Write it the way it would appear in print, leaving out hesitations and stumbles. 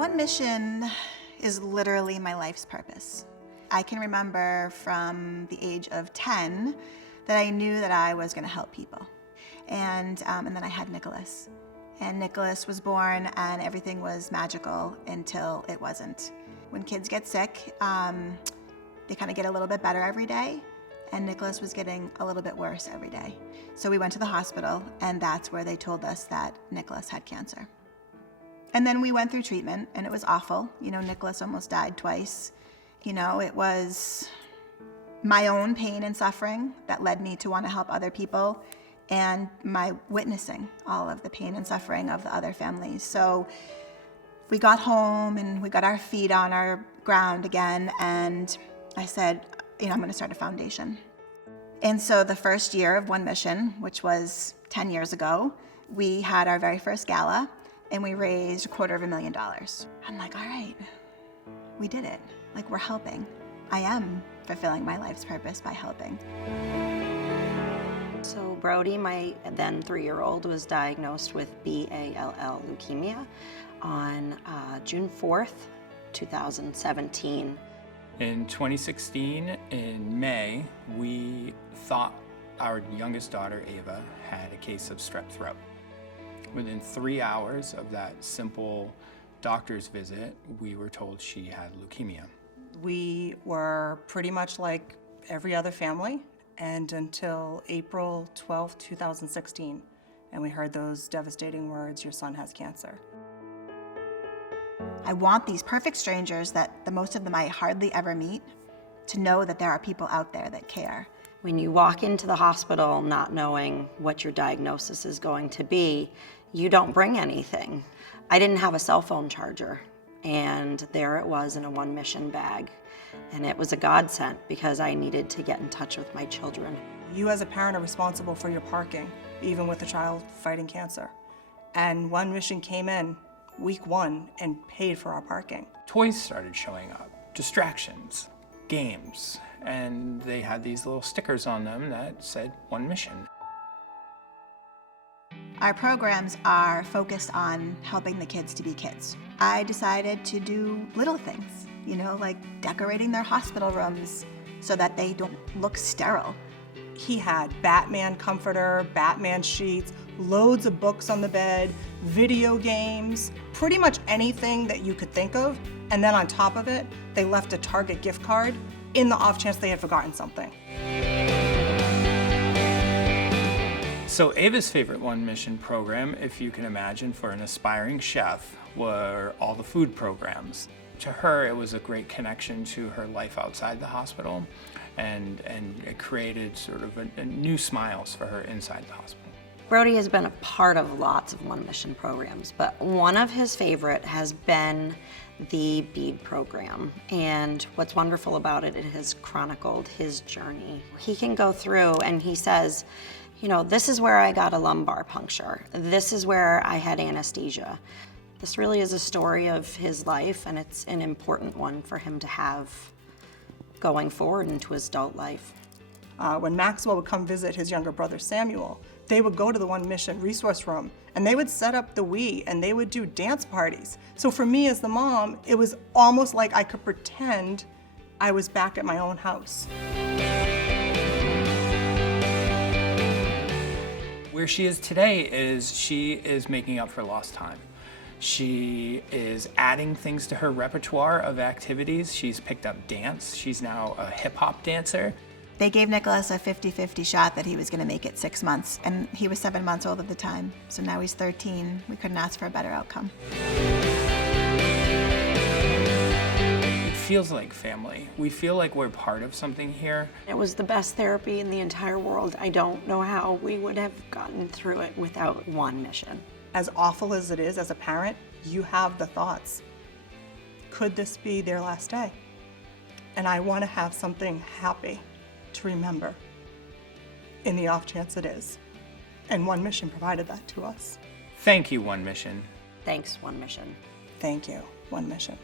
One Mission is literally my life's purpose. I can remember from the age of 10 that I knew that I was going to help people. And then I had Nicholas. And Nicholas was born and everything was magical until it wasn't. When kids get sick, they kind of get a little bit better every day. And Nicholas was getting a little bit worse every day. So we went to the hospital, and that's where they told us that Nicholas had cancer. And then we went through treatment, and it was awful. You know, Nicholas almost died twice. You know, it was my own pain and suffering that led me to want to help other people, and my witnessing all of the pain and suffering of the other families. So we got home, and we got our feet on our ground again, and I said, you know, I'm going to start a foundation. And so the first year of One Mission, which was 10 years ago, we had our very first gala, and we raised $250,000. I'm like, all right, we did it. Like, we're helping. I am fulfilling my life's purpose by helping. So Brody, my then 3-year-old, was diagnosed with B-ALL leukemia on June 4th, 2017. In 2016, in May, we thought our youngest daughter, Ava, had a case of strep throat. Within 3 hours of that simple doctor's visit, we were told she had leukemia. We were pretty much like every other family, and until April 12, 2016, and we heard those devastating words, your son has cancer. I want these perfect strangers that the most of them I hardly ever meet to know that there are people out there that care. When you walk into the hospital not knowing what your diagnosis is going to be, you don't bring anything. I didn't have a cell phone charger, and there it was in a One Mission bag. And it was a godsend because I needed to get in touch with my children. You as a parent are responsible for your parking, even with a child fighting cancer. And One Mission came in week 1 and paid for our parking. Toys started showing up, distractions, games, and they had these little stickers on them that said One Mission. Our programs are focused on helping the kids to be kids. I decided to do little things, you know, like decorating their hospital rooms so that they don't look sterile. He had Batman comforter, Batman sheets, loads of books on the bed, video games, pretty much anything that you could think of. And then on top of it, they left a Target gift card in the off chance they had forgotten something. So Ava's favorite One Mission program, if you can imagine, for an aspiring chef, were all the food programs. To her, it was a great connection to her life outside the hospital, and it created sort of a new smiles for her inside the hospital. Brody has been a part of lots of One Mission programs, but one of his favorite has been the bead program. And what's wonderful about it, it has chronicled his journey. He can go through and he says, you know, this is where I got a lumbar puncture. This is where I had anesthesia. This really is a story of his life, and it's an important one for him to have going forward into his adult life. When Maxwell would come visit his younger brother Samuel, they would go to the One Mission resource room, and they would set up the Wii, and they would do dance parties. So for me as the mom, it was almost like I could pretend I was back at my own house. Where she is today is she is making up for lost time. She is adding things to her repertoire of activities. She's picked up dance. She's now a hip-hop dancer. They gave Nicholas a 50-50 shot that he was going to make it 6 months, and he was 7 months old at the time. So now he's 13. We couldn't ask for a better outcome. It feels like family. We feel like we're part of something here. It was the best therapy in the entire world. I don't know how we would have gotten through it without One Mission. As awful as it is as a parent, you have the thoughts. Could this be their last day? And I want to have something happy to remember in the off chance it is. And One Mission provided that to us. Thank you, One Mission. Thanks, One Mission. Thank you, One Mission.